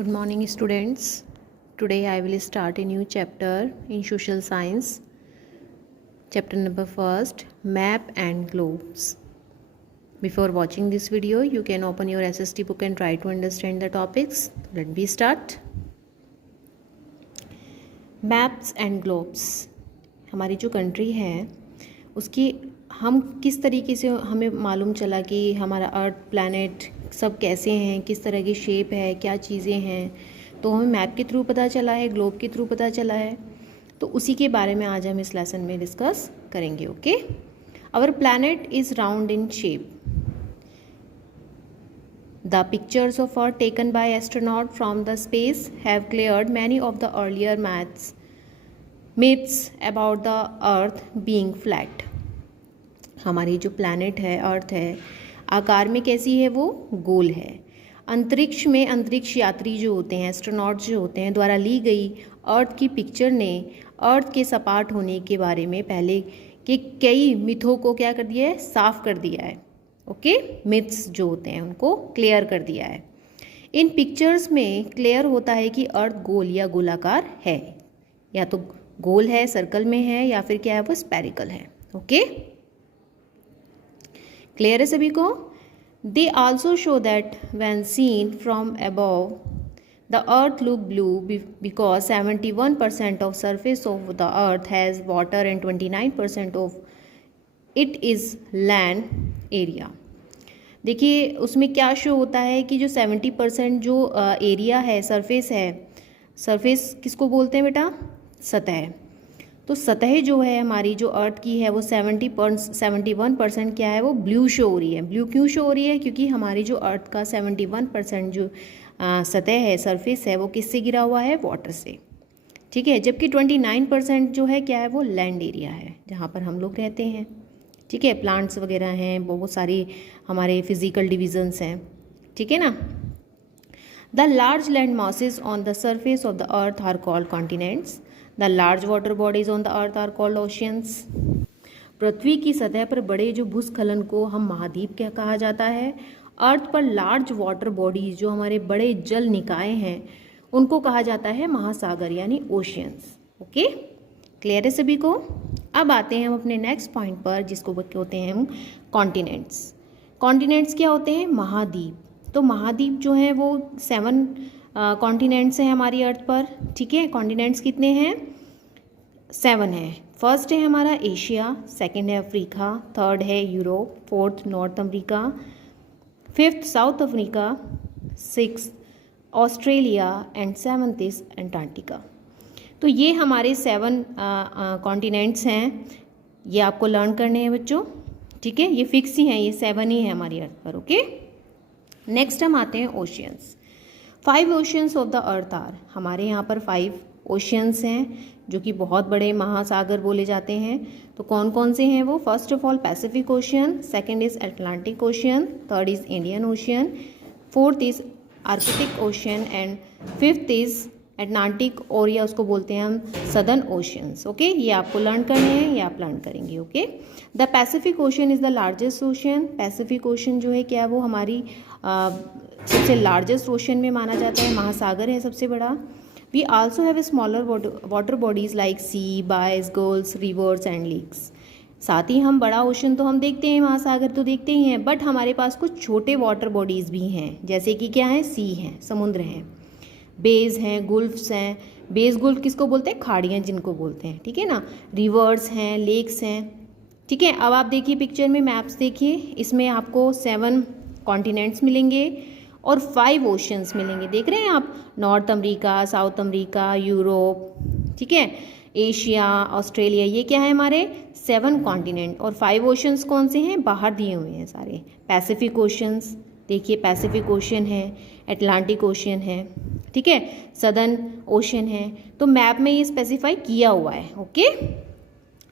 Good morning, students. Today I will start a new chapter in social science. Chapter number first, map and globes. Before watching this video, you can open your SST book and try to understand the topics. Let me start. Maps and globes. हमारी जो country है उसकी हम किस तरीके से हमें मालूम चला कि हमारा अर्थ प्लैनेट सब कैसे हैं, किस तरह की शेप है, क्या चीज़ें हैं, तो हमें मैप के थ्रू पता चला है, ग्लोब के थ्रू पता चला है। तो उसी के बारे में आज हम इस लेसन में डिस्कस करेंगे। Okay, our planet is round in shape. The pictures of Earth taken by astronauts from the space have cleared many of the earlier myths about the Earth being flat. हमारी जो planet है, earth है, आकार में कैसी है? वो गोल है। अंतरिक्ष में अंतरिक्ष यात्री जो होते हैं, एस्ट्रोनॉट जो होते हैं, द्वारा ली गई अर्थ की पिक्चर ने अर्थ के सपाट होने के बारे में पहले के कई मिथों को क्या कर दिया है? साफ कर दिया है। ओके, मिथ्स जो होते हैं उनको क्लियर कर दिया है। इन पिक्चर्स में क्लियर होता है कि अर्थ गोल या गोलाकार है, या तो गोल है, सर्कल में है, या फिर क्या है? वो स्पेरिकल है। ओके, क्लियर है सभी को? They also show that when seen from above the earth look blue because 71% of surface of the earth has water and 29% of it is land area. देखिए उसमें क्या शो होता है कि जो 70% जो एरिया है, सरफेस है, सरफेस किसको बोलते हैं बेटा? सतह। तो सतह जो है हमारी जो अर्थ की है वो 71% क्या है? वो ब्लू शो हो रही है। ब्लू क्यों शो हो रही है? क्योंकि हमारी जो अर्थ का 71% जो सतह है, सरफेस है, वो किससे गिरा हुआ है? वाटर से। ठीक है, जबकि 29% जो है क्या है? वो लैंड एरिया है, जहाँ पर हम लोग रहते हैं। ठीक है, प्लांट्स वगैरह हैं, बहुत सारी हमारे फिजिकल डिविजन्स हैं। ठीक है ना। The large land masses on the surface of the earth are called continents. The large water bodies on the earth are called oceans. पृथ्वी की सतह पर बड़े जो भूस्खलन को हम महाद्वीप क्या कहा जाता है। अर्थ पर लार्ज वाटर बॉडीज जो हमारे बड़े जल निकाय हैं उनको कहा जाता है महासागर यानी ओशियंस। ओके, क्लियर है सभी को? अब आते हैं हम अपने नेक्स्ट पॉइंट पर, जिसको होते हैं हम कॉन्टिनेंट्स। कॉन्टिनेंट्स क्या होते हैं? महाद्वीप। तो महाद्वीप जो हैं वो 7 कॉन्टिनेंट्स हैं हमारी अर्थ पर। ठीक है, कॉन्टिनेंट्स कितने हैं? 7 हैं। फर्स्ट है हमारा एशिया, सेकंड है अफ्रीका, थर्ड है Europe, fourth north America, fifth south Africa, sixth Australia and seventh is Antarctica. तो ये हमारे 7 कॉन्टिनेंट्स हैं, ये आपको लर्न करने हैं बच्चों। ठीक है, ये फिक्स ही हैं, ये 7 ही हैं हमारी अर्थ पर। ओके, नेक्स्ट हम आते हैं oceans. 5 oceans of the earth are. हमारे यहाँ पर 5 ओशियंस हैं जो कि बहुत बड़े महासागर बोले जाते हैं। तो कौन कौन से हैं वो? First of all Pacific ocean, second is Atlantic ocean, third is Indian ocean, fourth is Arctic ocean and fifth is Atlantic, और या उसको बोलते हैं हम सदर्न ओशियंस। ओके, ये आपको लर्न करने हैं, ये आप लर्न करेंगे। Okay, the Pacific ocean is the largest ocean. Pacific ocean जो है क्या, वो हमारी सबसे लार्जेस्ट ओशियन में माना जाता है, महासागर है सबसे बड़ा। We also have a smaller water bodies like sea, bays, gulfs, rivers and lakes. साथ ही हम बड़ा ओशन तो हम देखते हैं, महासागर तो देखते ही हैं, बट हमारे पास कुछ छोटे वाटर बॉडीज़ भी हैं, जैसे कि क्या है? सी हैं, समुद्र हैं, बेज हैं, गुल्फ्स हैं। बेज गुल्फ किसको बोलते हैं? खाड़ियाँ जिनको बोलते हैं। ठीक है ना। रिवर्स हैं, लेक्स हैं। ठीक है, अब आप देखिए पिक्चर में, मैप्स देखिए, इसमें आपको 7 कॉन्टिनेंट्स मिलेंगे और 5 ओशियंस मिलेंगे। देख रहे हैं आप? North America, south America, Europe, ठीक है, एशिया, ऑस्ट्रेलिया, ये क्या है हमारे? 7 कॉन्टिनेंट। और 5 ओशियंस कौन से हैं? बाहर दिए हुए हैं सारे। पैसिफिक ओशियंस, देखिए पैसिफिक ओशियन है, अटलांटिक ओशियन है, ठीक है, सदर्न ओशियन है। तो मैप में ये स्पेसिफाई किया हुआ है। ओके,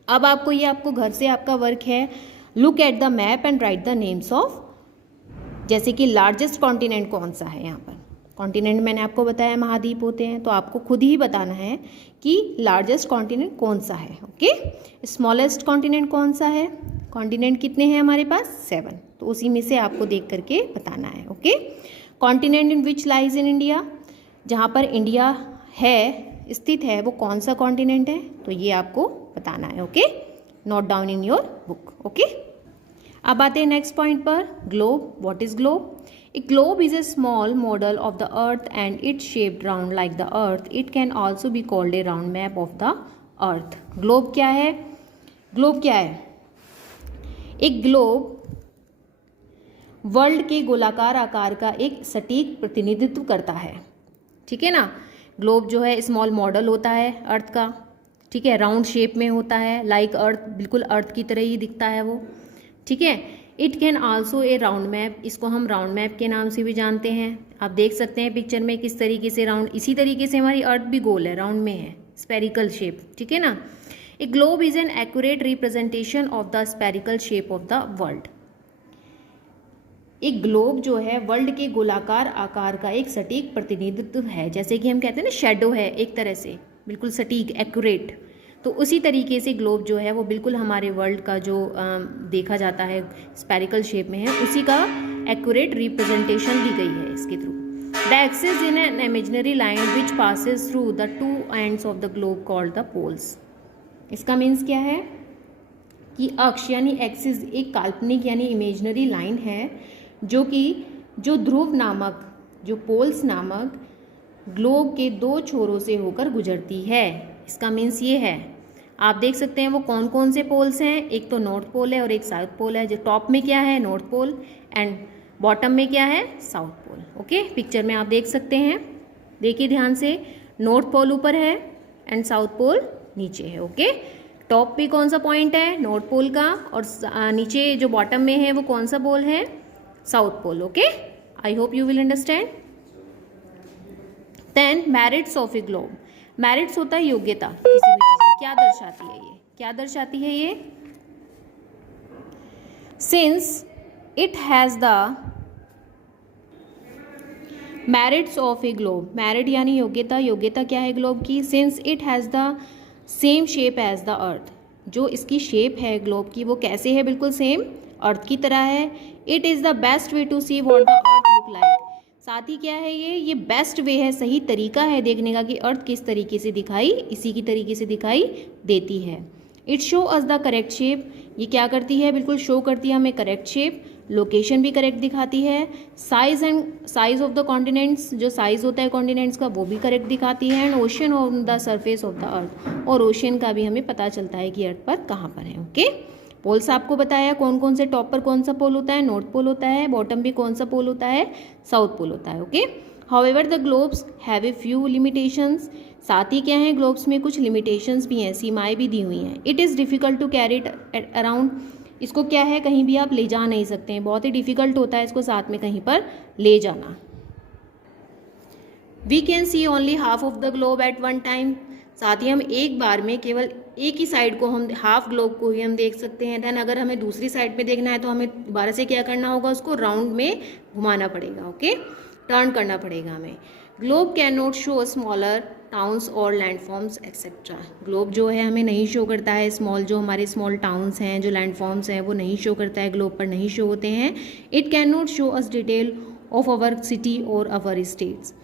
अब आपको ये आपको घर से आपका वर्क है, look at the map and right the names of. जैसे कि लार्जेस्ट कॉन्टिनेंट कौन सा है? यहाँ पर कॉन्टिनेंट मैंने आपको बताया महाद्वीप होते हैं, तो आपको खुद ही बताना है कि लार्जेस्ट कॉन्टिनेंट कौन सा है। ओके, स्मॉलेस्ट कॉन्टिनेंट कौन सा है? कॉन्टिनेंट कितने हैं हमारे पास? 7। तो उसी में से आपको देख करके बताना है। Okay, continent in which lies in India. जहाँ पर इंडिया है स्थित है वो कौन सा कॉन्टिनेंट है, तो ये आपको बताना है। Okay, note down in your book. Okay, अब आते हैं नेक्स्ट पॉइंट पर, globe. What is globe? A globe is a small model of the earth and it shaped round like the earth. It can also be called A round map of the earth. Globe क्या है? Globe क्या है? एक globe world के गोलाकार आकार का एक सटीक प्रतिनिधित्व करता है। ठीक है ना, ग्लोब जो है स्मॉल मॉडल होता है अर्थ का, ठीक है, राउंड शेप में होता है, लाइक अर्थ, बिल्कुल अर्थ की तरह ही दिखता है वो। ठीक है, it can also A round map, इसको हम राउंड मैप के नाम से भी जानते हैं। आप देख सकते हैं पिक्चर में किस तरीके से राउंड, इसी तरीके से हमारी अर्थ भी गोल है, राउंड में है, स्पेरिकल शेप। ठीक है ना, ए globe is an accurate representation of the spherical shape of the world. एक ग्लोब जो है वर्ल्ड के गोलाकार आकार का एक सटीक प्रतिनिधित्व है, जैसे कि हम कहते हैं ना शैडो है, एक तरह से बिल्कुल सटीक, एक्यूरेट। तो उसी तरीके से ग्लोब जो है वो बिल्कुल हमारे वर्ल्ड का जो देखा जाता है स्पेरिकल शेप में है, उसी का एक्यूरेट रिप्रेजेंटेशन दी गई है इसके through. The axis in an imaginary line which passes through the two ends of the globe called the poles. इसका मीन्स क्या है कि अक्ष यानी एक्सिस एक काल्पनिक यानी इमेजिनरी लाइन है जो ध्रुव नामक, जो पोल्स नामक ग्लोब के दो छोरों से होकर गुजरती है। इसका मीन्स ये है, आप देख सकते हैं वो कौन कौन से पोल्स हैं, एक तो नॉर्थ पोल है और एक साउथ पोल है। जो टॉप में क्या है, नॉर्थ पोल, एंड बॉटम में क्या है, साउथ पोल। ओके, पिक्चर में आप देख सकते हैं, देखिए ध्यान से, नॉर्थ पोल ऊपर है एंड साउथ पोल नीचे है। ओके, टॉप पे कौन सा पॉइंट है, नॉर्थ पोल का, और नीचे जो बॉटम में है वो कौन सा पोल है, south pole. Okay, I hope you will understand. Then merits of a globe. Merits होता है योग्यता किसी भी चीज की। क्या दर्शाती है ये, क्या दर्शाती है ये? Since it has the merits of a globe, merit यानी योग्यता, योग्यता क्या है ग्लोब की? Since it has the same shape as the earth, जो इसकी शेप है ग्लोब की वो कैसे है, बिल्कुल सेम अर्थ की तरह है। It is the best way to see what the earth look like. साथ ही क्या है ये बेस्ट वे है, सही तरीका है देखने का कि अर्थ किस तरीके से दिखाई, इसी की तरीके से दिखाई देती है। It show us the correct shape, ये क्या करती है, बिल्कुल शो करती है हमें करेक्ट शेप, लोकेशन भी करेक्ट दिखाती है। Size and size of the continents, जो साइज होता है कॉन्टिनेंट्स का वो भी करेक्ट दिखाती है। And ocean on the surface of the अर्थ, और ओशन का भी हमें पता चलता है कि अर्थ पर कहाँ पर है। ओके, पोल्स आपको बताया कौन कौन से, टॉप पर कौन सा पोल होता है, नॉर्थ पोल होता है, बॉटम भी कौन सा पोल होता है, साउथ पोल होता है। Okay, however the globes have a few limitations, साथ ही क्या है ग्लोब्स में कुछ लिमिटेशंस भी हैं, सीमाएं भी दी हुई हैं। It is difficult to carry it around, इसको क्या है कहीं भी आप ले जा नहीं सकते हैं, बहुत ही डिफ़िकल्ट होता है इसको साथ में कहीं पर ले जाना। We can see only half of the globe at one time, साथ ही हम एक बार में केवल एक ही साइड को, हम हाफ ग्लोब को ही हम देख सकते हैं। देन अगर हमें दूसरी साइड पे देखना है तो हमें दोबारा से क्या करना होगा, उसको राउंड में घुमाना पड़ेगा। ओके, टर्न करना पड़ेगा हमें। Globe can not show smaller towns और लैंडफॉर्म्स एक्सेट्रा, ग्लोब जो है हमें नहीं शो करता है स्मॉल, जो हमारे स्मॉल टाउन्स हैं, जो लैंडफॉर्म्स हैं वो नहीं शो करता है, ग्लोब पर नहीं शो होते हैं। It can not show us detail of our city और आवर स्टेट्स,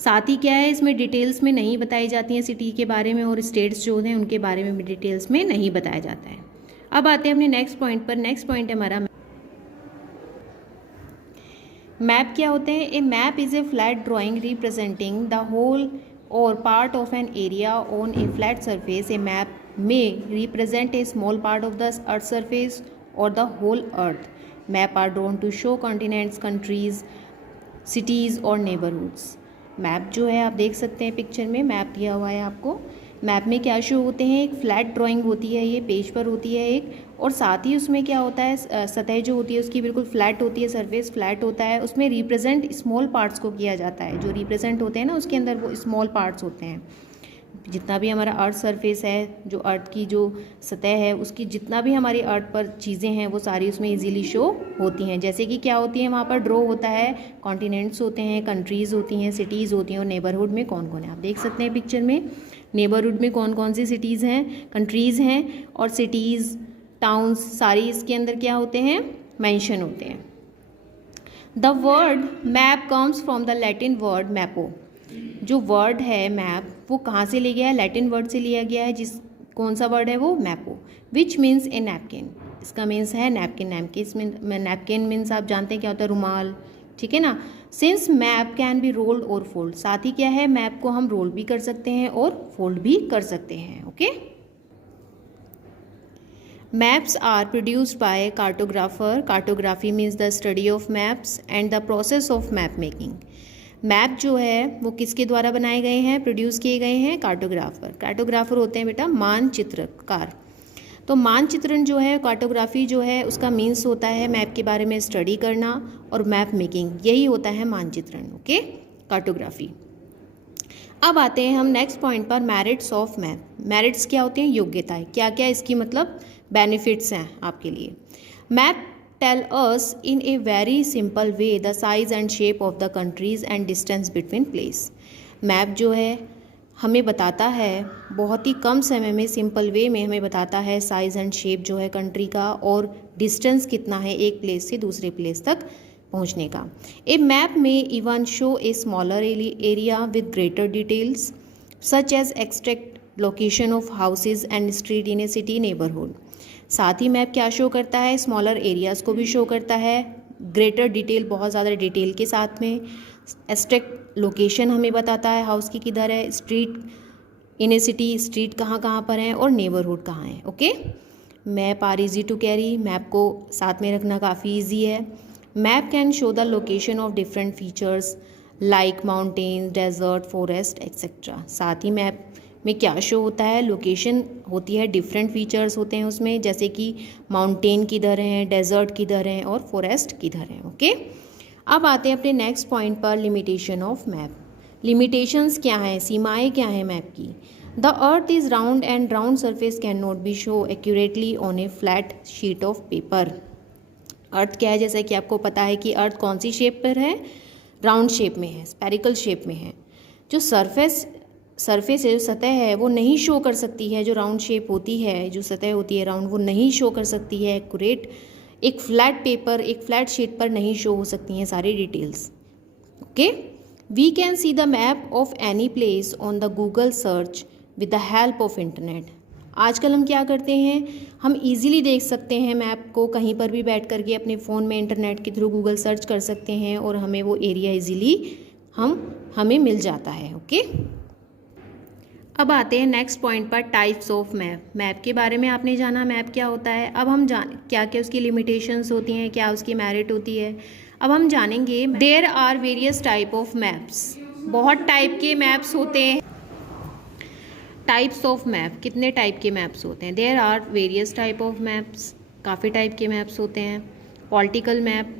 साथ ही क्या है इसमें डिटेल्स में नहीं बताई जाती हैं सिटी के बारे में, और स्टेट्स जो हैं उनके बारे में भी डिटेल्स में नहीं बताया जाता है। अब आते हैं अपने नेक्स्ट पॉइंट पर। नेक्स्ट पॉइंट है हमारा मैप। क्या होते हैं? A map is a flat drawing representing the whole और part of an area on a flat surface. A map में represent a small part of the earth surface और the whole earth. Map are drawn to show continents, countries, cities और neighbourhoods. Map जो है आप देख सकते हैं picture में, मैप दिया हुआ है आपको। मैप में क्या शो होते हैं, एक फ्लैट ड्राइंग होती है, ये पेज पर होती है एक, और साथ ही उसमें क्या होता है, सतह जो होती है उसकी बिल्कुल फ्लैट होती है, सरफेस फ्लैट होता है। उसमें रिप्रेजेंट स्मॉल पार्ट्स को किया जाता है, जो रिप्रेजेंट होते हैं ना उसके अंदर वो स्मॉल पार्ट्स होते हैं। जितना भी हमारा अर्थ सरफेस है, जो अर्थ की जो सतह है उसकी जितना भी हमारी अर्थ पर चीज़ें हैं वो सारी उसमें इजीली शो होती हैं। जैसे कि क्या होती है वहाँ पर ड्रॉ होता है, कॉन्टिनेंट्स होते हैं, कंट्रीज़ होती हैं, सिटीज़ होती हैं, और नेबरहुड में कौन कौन है आप देख सकते हैं पिक्चर में। नेबरहुड में कौन कौन सी सिटीज़ हैं, कंट्रीज़ हैं, और सिटीज़, टाउन्स सारी इसके अंदर क्या होते हैं, मेंशन होते हैं। The word map comes from the Latin word mappa, जो वर्ड है मैप वो कहाँ से लिया गया है, लैटिन वर्ड से लिया गया है, जिस कौन सा वर्ड है वो मैपो, विच मीन्स ए नैपकिन। इसका मीन्स है नैपकिन। नैपकिन मीन्स आप जानते हैं क्या होता है, रुमाल, ठीक है ना। Since map can B rolled और फोल्ड, साथ ही क्या है, मैप को हम रोल भी कर सकते हैं और फोल्ड भी कर सकते हैं। Okay, maps are produced by cartographer. Cartography means the study of maps and the process of map making. Map जो है वो किसके द्वारा बनाए गए हैं, प्रोड्यूस किए गए हैं, कार्टोग्राफर। कार्टोग्राफर होते हैं बेटा मानचित्रकार। तो मानचित्रण जो है, कार्टोग्राफी जो है, उसका मीन्स होता है मैप के बारे में स्टडी करना और मैप मेकिंग, यही होता है मानचित्रण। Okay, cartography. अब आते हैं हम नेक्स्ट पॉइंट पर, मेरिट्स ऑफ मैप। मेरिट्स क्या होते हैं, योग्यताएं, क्या क्या इसकी मतलब बेनिफिट्स हैं आपके लिए। Map tell us in a very simple way the size and shape of the countries and distance between place. Map जो है हमें बताता है बहुत ही कम समय में, सिंपल वे में हमें बताता है साइज़ एंड शेप जो है कंट्री का, और डिस्टेंस कितना है एक प्लेस से दूसरे प्लेस तक पहुंचने का। A map may even show a smaller area with greater details such as extract location of houses and street in a city neighbourhood. साथ ही मैप क्या शो करता है, स्मॉलर एरियाज़ को भी शो करता है, ग्रेटर डिटेल, बहुत ज़्यादा डिटेल के साथ में, एब्स्ट्रैक्ट लोकेशन हमें बताता है हाउस की किधर है, street in a city, street कहाँ कहाँ पर हैं, और नेबरहुड कहाँ है। Okay, map are easy to carry, map को साथ में रखना काफ़ी ईजी है। Map can show the location of different features like mountains, desert, forest etcetera. साथ ही मैप में क्या शो होता है, लोकेशन होती है, डिफरेंट फीचर्स होते हैं उसमें, जैसे कि माउंटेन किधर हैं, डेजर्ट किधर हैं, और फॉरेस्ट किधर हैं। ओके, अब आते हैं अपने नेक्स्ट पॉइंट पर, लिमिटेशन ऑफ मैप। लिमिटेशंस क्या हैं, सीमाएं क्या हैं मैप की। The earth is round and round surface can not be show accurately on a flat sheet of paper. Earth क्या है, जैसे कि आपको पता है कि अर्थ कौन सी शेप पर है, राउंड शेप में है, स्पेरिकल शेप में है। जो सरफेस है, जो सतह है, वो नहीं शो कर सकती है, जो राउंड शेप होती है, जो सतह होती है राउंड, वो नहीं शो कर सकती है एक्यूरेट, एक फ्लैट पेपर, एक फ्लैट शीट पर नहीं शो हो सकती हैं सारी details. Okay, we can see the map of any place on the Google search with the help of internet. आजकल हम क्या करते हैं, हम इजीली देख सकते हैं मैप को, कहीं पर भी बैठ करके अपने फ़ोन में इंटरनेट के थ्रू गूगल सर्च कर सकते हैं और हमें वो एरिया इजीली हमें मिल जाता है। ओके, अब आते हैं नेक्स्ट पॉइंट पर, टाइप्स ऑफ मैप। मैप के बारे में आपने जाना मैप क्या होता है। अब हम क्या क्या उसकी लिमिटेशंस होती हैं, क्या उसकी मेरिट होती है, अब हम जानेंगे। There are various type of maps, बहुत टाइप के मैप्स होते हैं। टाइप्स ऑफ मैप, कितने टाइप के मैप्स होते हैं, there are various type of maps, काफ़ी टाइप के मैप्स होते हैं। Political map,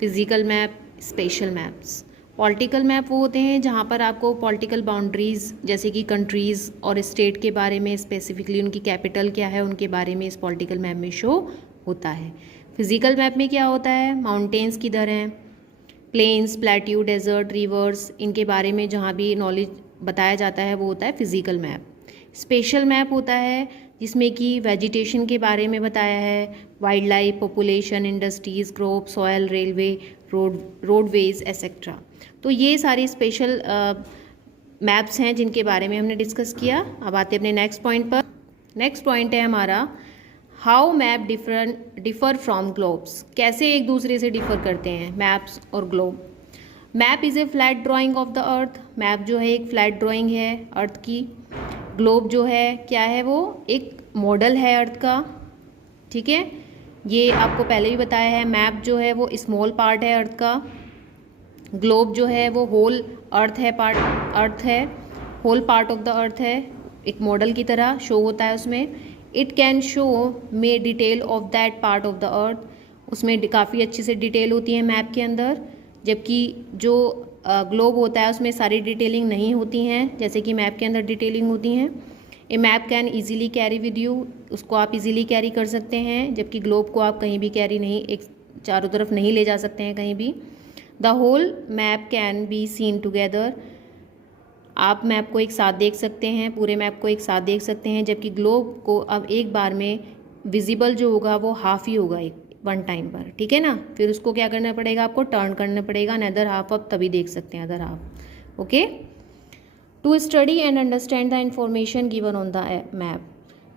physical map, special maps. पॉलिटिकल मैप वो होते हैं जहाँ पर आपको पॉलिटिकल बाउंड्रीज़, जैसे कि कंट्रीज़ और स्टेट के बारे में, स्पेसिफिकली उनकी कैपिटल क्या है, उनके बारे में इस पॉलिटिकल मैप में शो होता है। फिजिकल मैप में क्या होता है, माउंटेन्स किधर हैं, प्लेन्स, प्लेट्यू, डेजर्ट, रिवर्स, इनके बारे में जहाँ भी नॉलेज बताया जाता है वो होता है फिजिकल मैप। स्पेशल मैप होता है जिसमें कि वेजिटेशन के बारे में बताया है, wild life, population, industries, crop, soil, railway, roadways etcetera. तो ये सारी स्पेशल मैप्स हैं जिनके बारे में हमने डिस्कस किया। अब आते हैं अपने नेक्स्ट पॉइंट पर। नेक्स्ट पॉइंट है हमारा, how map differ from globes. कैसे एक दूसरे से डिफर करते हैं मैप्स और globe. Map is a flat drawing of the earth. Map जो है एक फ्लैट ड्राइंग है अर्थ की। ग्लोब जो है क्या है, वो एक मॉडल है अर्थ का, ठीक है। ये आपको पहले भी बताया है, मैप जो है वो स्मॉल पार्ट है अर्थ का, ग्लोब जो है वो होल अर्थ है, अर्थ है, whole part of the earth है, एक मॉडल की तरह शो होता है उसमें। It can show may detail of that part of the earth. उसमें काफ़ी अच्छी से डिटेल होती है मैप के अंदर, जबकि जो ग्लोब होता है उसमें सारी डिटेलिंग नहीं होती हैं, जैसे कि मैप के अंदर डिटेलिंग होती हैं। A map can easily carry with you, उसको आप इजीली कैरी कर सकते हैं, जबकि ग्लोब को आप कहीं भी कैरी नहीं, एक चारों तरफ नहीं ले जा सकते हैं कहीं भी। The whole map can be seen together, आप मैप को एक साथ देख सकते हैं, पूरे मैप को एक साथ देख सकते हैं, जबकि ग्लोब को अब एक बार में विजिबल जो होगा वो हाफ ही होगा एक वन टाइम पर, ठीक है ना। फिर उसको क्या करना पड़ेगा, आपको टर्न करना पड़ेगा, अदर हाफ आप तभी देख सकते हैं, other half. Okay, to study and understand the information given on the map,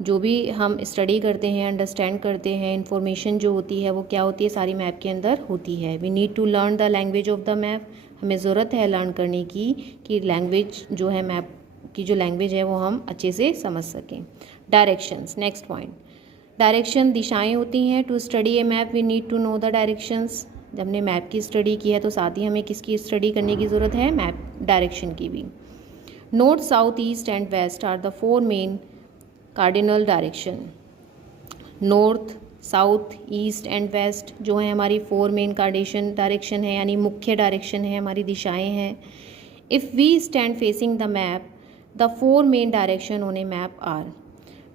जो भी हम स्टडी करते हैं, अंडरस्टैंड करते हैं, इंफॉर्मेशन जो होती है वो क्या होती है, सारी मैप के अंदर होती है। We need to learn the language of the map, हमें ज़रूरत है लर्न करने की कि लैंग्वेज जो है मैप की जो लैंग्वेज है वो हम अच्छे से समझ सकें। डायरेक्शंस, नेक्स्ट पॉइंट, डायरेक्शन दिशाएं होती हैं। To study a map we need to know the directions, जब हमने मैप की स्टडी की है तो साथ ही हमें किसकी स्टडी करने की ज़रूरत है, मैप डायरेक्शन की भी। North, south, east and west are the four main cardinal direction. North, south, east and west जो है हमारी फोर मेन कार्डिशन डायरेक्शन है, यानी मुख्य डायरेक्शन है, हमारी दिशाएं हैं। If we stand facing the map the four main direction on a map are,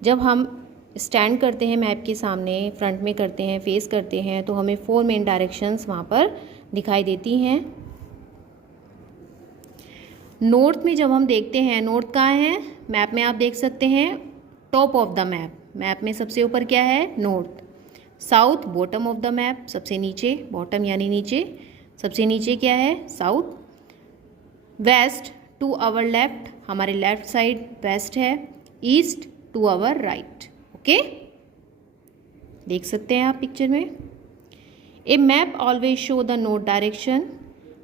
जब हम स्टैंड करते हैं मैप के सामने, फ्रंट में करते हैं, फेस करते हैं, तो हमें फोर मेन डायरेक्शंस वहाँ पर दिखाई देती हैं। नॉर्थ में जब हम देखते हैं, नॉर्थ कहाँ है मैप में, आप देख सकते हैं top of the map, map में सबसे ऊपर क्या है, north. South bottom of the map, सबसे नीचे, बॉटम यानी नीचे, सबसे नीचे क्या है, south. West to our left, हमारे लेफ्ट साइड वेस्ट है। East to our right, okay, देख सकते हैं आप पिक्चर में। A map always show the north direction,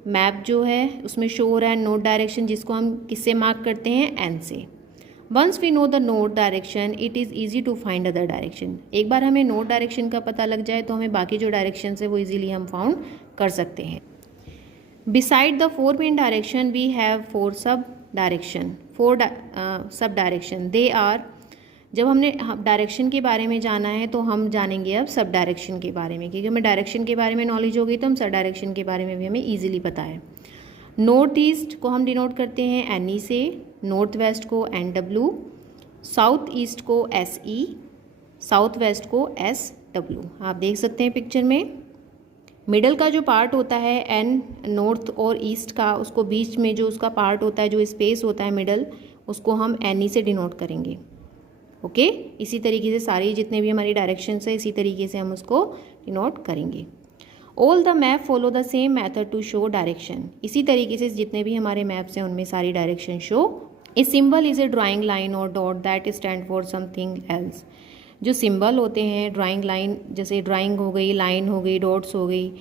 map जो है उसमें शो हो रहा है नॉर्थ डायरेक्शन, जिसको हम किससे मार्क करते हैं, एन से। Once we know the north direction it is easy to find other direction, एक बार हमें नॉर्थ डायरेक्शन का पता लग जाए तो हमें बाकी जो डायरेक्शन है वो ईजिली हम फाउंड कर सकते हैं। Beside the four main direction we have four sub direction, four sub direction, they are, जब हमने डायरेक्शन के बारे में जाना है तो हम जानेंगे अब सब डायरेक्शन के बारे में, क्योंकि हमें डायरेक्शन के बारे में नॉलेज होगी तो हम सब डायरेक्शन के बारे में भी हमें ईजिली पता है। नॉर्थ ईस्ट को हम डिनोट करते हैं एन ई से, नॉर्थ वेस्ट को एन डब्ल्यू, साउथ ईस्ट को एस ई, साउथ वेस्ट को एस डब्ल्यू। आप देख सकते हैं पिक्चर में मिडल का जो पार्ट होता है एन, नॉर्थ और ईस्ट का, उसको बीच में जो उसका पार्ट होता है, जो स्पेस होता है मिडल, उसको हम एन ई से डिनोट करेंगे, ओके। इसी तरीके से सारी जितने भी हमारी डायरेक्शंस है इसी तरीके से हम उसको डिनोट करेंगे। All the map follow the same method to show direction, इसी तरीके से जितने भी हमारे मैप्स हैं उनमें सारी direction show. A symbol is a drawing line और dot that stand for something else, जो सिंबल होते हैं ड्राइंग लाइन, जैसे ड्राइंग हो गई, लाइन हो गई, डॉट्स हो गई,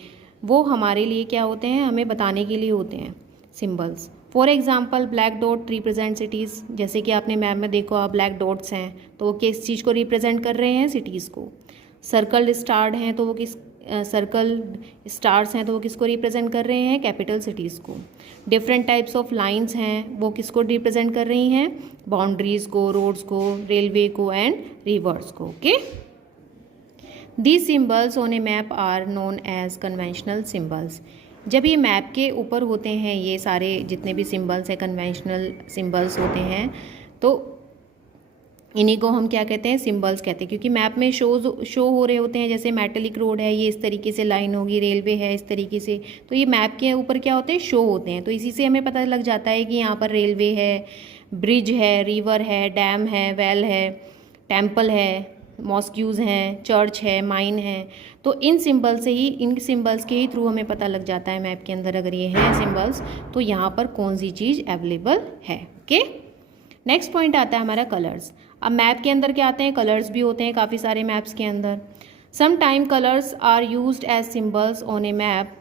वो हमारे लिए क्या होते हैं, हमें बताने के लिए होते हैं symbols. For example black dot represent cities, जैसे कि आपने मैप में देखो आप ब्लैक डॉट्स हैं तो वो किस चीज़ को रिप्रेजेंट कर रहे हैं, सिटीज़ को। सर्कल स्टार्ड हैं तो वो किस सर्कल स्टार्स हैं तो वो किसको रिप्रेजेंट कर रहे हैं, कैपिटल सिटीज़ को। डिफरेंट टाइप्स ऑफ लाइंस हैं वो किसको रिप्रेजेंट कर रही हैं, बाउंड्रीज को, रोड्स को, रेलवे को एंड रिवर्स को, okay. These symbols on a map are known as conventional symbols, जब ये मैप के ऊपर होते हैं ये सारे जितने भी सिम्बल्स हैं कन्वेंशनल सिम्बल्स होते हैं, तो इन्हीं को हम क्या कहते हैं, सिंबल्स कहते हैं, क्योंकि मैप में शो हो रहे होते हैं। जैसे मेटलिक रोड है ये इस तरीके से लाइन होगी, रेलवे है इस तरीके से, तो ये मैप के ऊपर क्या होते हैं, शो होते हैं। तो इसी से हमें पता लग जाता है कि यहाँ पर रेलवे है, ब्रिज है, रिवर है, डैम है, वेल है, टेम्पल है, मॉस्क्यूज़ हैं, चर्च है, माइन है। तो इन सिंबल से ही, इन सिंबल्स के ही थ्रू हमें पता लग जाता है मैप के अंदर अगर ये हैं सिंबल्स तो यहाँ पर कौन सी चीज़ अवेलेबल है, ओके। नेक्स्ट पॉइंट आता है हमारा कलर्स। अब मैप के अंदर क्या आते हैं, कलर्स भी होते हैं काफ़ी सारे मैप्स के अंदर। Some time colours are used as symbols on a map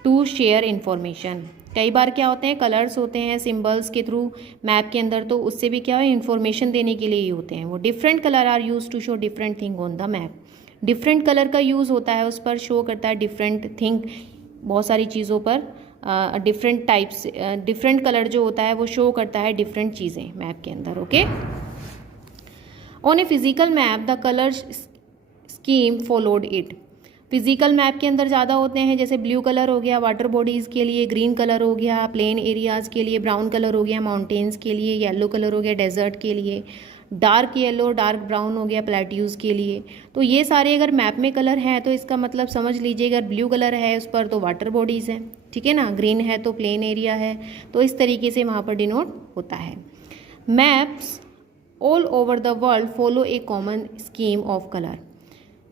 to share information, कई बार क्या होते हैं, कलर्स होते हैं सिंबल्स के थ्रू मैप के अंदर, तो उससे भी क्या है, इन्फॉर्मेशन देने के लिए ही होते हैं वो। Different colour are use to show different thing on the map, different colour का यूज़ होता है उस पर, शो करता है डिफरेंट थिंग, बहुत सारी चीज़ों पर डिफरेंट टाइप्स, डिफरेंट कलर जो होता है वो शो करता है डिफरेंट चीज़ें मैप के अंदर, okay. On a physical map the colour scheme followed it, physical map के अंदर ज़्यादा होते हैं, जैसे ब्लू कलर हो गया वाटर बॉडीज़ के लिए, ग्रीन कलर हो गया प्लेन एरियाज़ के लिए, ब्राउन कलर हो गया माउंटेन्स के लिए, येलो कलर हो गया डेजर्ट के लिए, डार्क येलो डार्क ब्राउन हो गया प्लेट्यूज़ के लिए। तो ये सारे अगर मैप में कलर हैं तो इसका मतलब समझ लीजिए अगर ब्लू कलर है उस पर तो वाटर बॉडीज़ हैं, ठीक है ना, ग्रीन है तो प्लेन एरिया है, तो इस तरीके से वहाँ पर डिनोट होता है। Maps all over the world follow A common scheme of colour,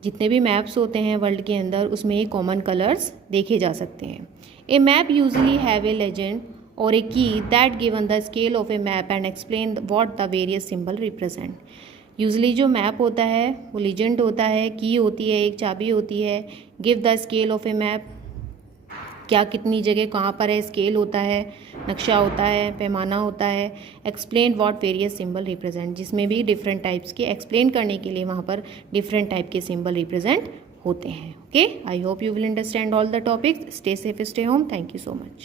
जितने भी मैप्स होते हैं वर्ल्ड के अंदर उसमें ये कॉमन कलर्स देखे जा सकते हैं। A map usually have a legend or a key that given the scale of a map and explain what the various symbol represent. Usually जो मैप होता है वो लीजेंड होता है, की होती है, एक चाबी होती है, give the scale of A map, क्या कितनी जगह कहाँ पर है, स्केल होता है, नक्शा होता है, पैमाना होता है, explain what various symbol represent, जिसमें भी डिफरेंट टाइप्स के एक्सप्लेन करने के लिए वहाँ पर डिफरेंट टाइप के सिंबल रिप्रेजेंट होते हैं. Okay, I hope you will understand all the topics. Stay safe, stay home. Thank you so much.